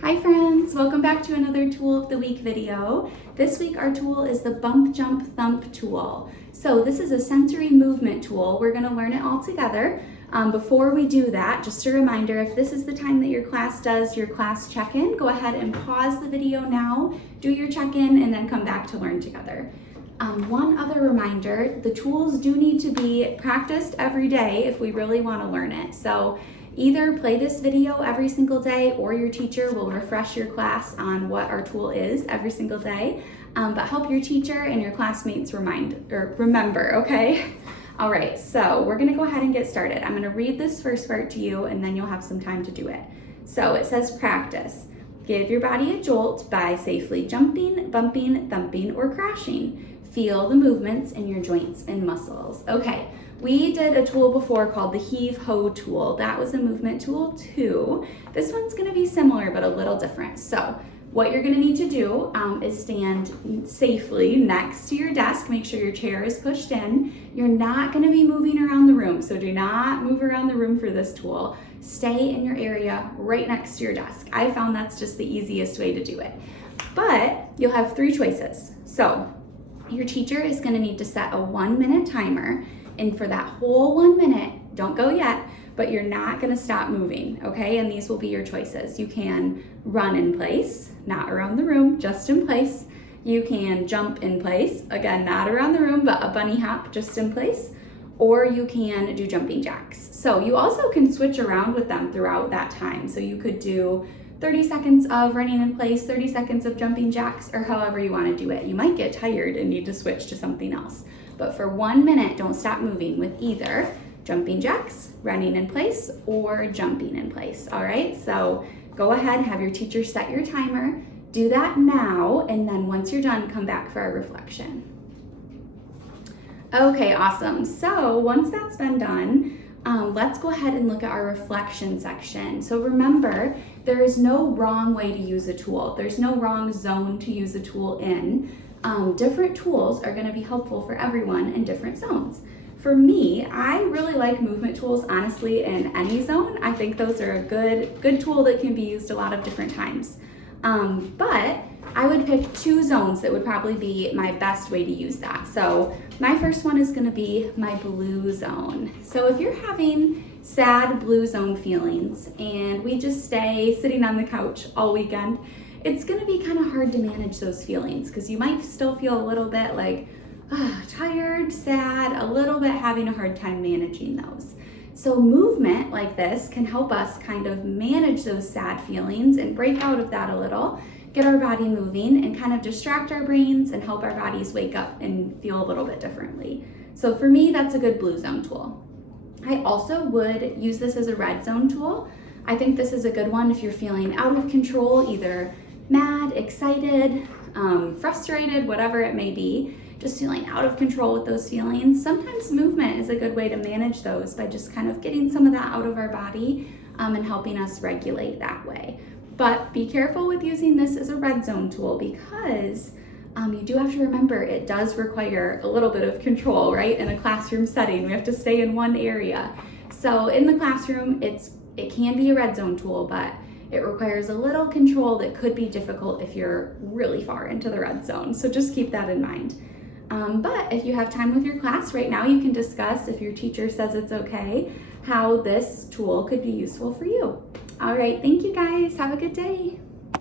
Hi friends, welcome back to another Tool of the Week video. This week our tool is the Bump Jump Thump tool. So this is a sensory movement tool. We're going to learn it all together. Before we do that, just a reminder, if this is the time that your class does your class check-in, go ahead and pause the video now, do your check-in, and then come back to learn together. One other reminder, the tools do need to be practiced every day if we really want to learn it. So either play this video every single day or your teacher will refresh your class on what our tool is every single day, but help your teacher and your classmates remember, okay? All right, so we're gonna go ahead and get started. I'm gonna read this first part to you and then you'll have some time to do it. So it says practice. Give your body a jolt by safely jumping, bumping, thumping, or crashing. Feel the movements in your joints and muscles. Okay. We did a tool before called the heave-ho tool. That was a movement tool too. This one's gonna be similar but a little different. So what you're gonna need to do is stand safely next to your desk. Make sure your chair is pushed in. You're not gonna be moving around the room, so do not move around the room for this tool. Stay in your area right next to your desk. I found that's just the easiest way to do it. But you'll have three choices. So your teacher is gonna need to set a 1-minute timer. And for that whole 1 minute, don't go yet, but you're not gonna stop moving, okay? And these will be your choices. You can run in place, not around the room, just in place. You can jump in place, again, not around the room, but a bunny hop just in place. Or you can do jumping jacks. So you also can switch around with them throughout that time. So you could do 30 seconds of running in place, 30 seconds of jumping jacks, or however you wanna do it. You might get tired and need to switch to something else. But for 1 minute, don't stop moving with either jumping jacks, running in place, or jumping in place, all right? So go ahead, have your teacher set your timer, do that now, and then once you're done, come back for our reflection. Okay, awesome. So once that's been done, let's go ahead and look at our reflection section. So remember, there is no wrong way to use a tool. There's no wrong zone to use a tool in. Different tools are going to be helpful for everyone in different zones. For me, I really like movement tools, honestly, in any zone. I think those are a good tool that can be used a lot of different times. But I would pick two zones that would probably be my best way to use that. So my first one is going to be my blue zone. So if you're having sad blue zone feelings and we just stay sitting on the couch all weekend, it's gonna be kind of hard to manage those feelings because you might still feel a little bit like tired, sad, a little bit having a hard time managing those. So movement like this can help us kind of manage those sad feelings and break out of that a little, get our body moving and kind of distract our brains and help our bodies wake up and feel a little bit differently. So for me, that's a good blue zone tool. I also would use this as a red zone tool. I think this is a good one if you're feeling out of control, either mad, excited, frustrated, whatever it may be, just feeling out of control with those feelings. Sometimes movement is a good way to manage those by just kind of getting some of that out of our body and helping us regulate that way. But be careful with using this as a red zone tool because you do have to remember it does require a little bit of control, right? In a classroom setting, we have to stay in one area. So in the classroom, it can be a red zone tool, but it requires a little control that could be difficult if you're really far into the red zone. So just keep that in mind. But if you have time with your class right now, you can discuss, if your teacher says it's okay, how this tool could be useful for you. All right, thank you guys. Have a good day.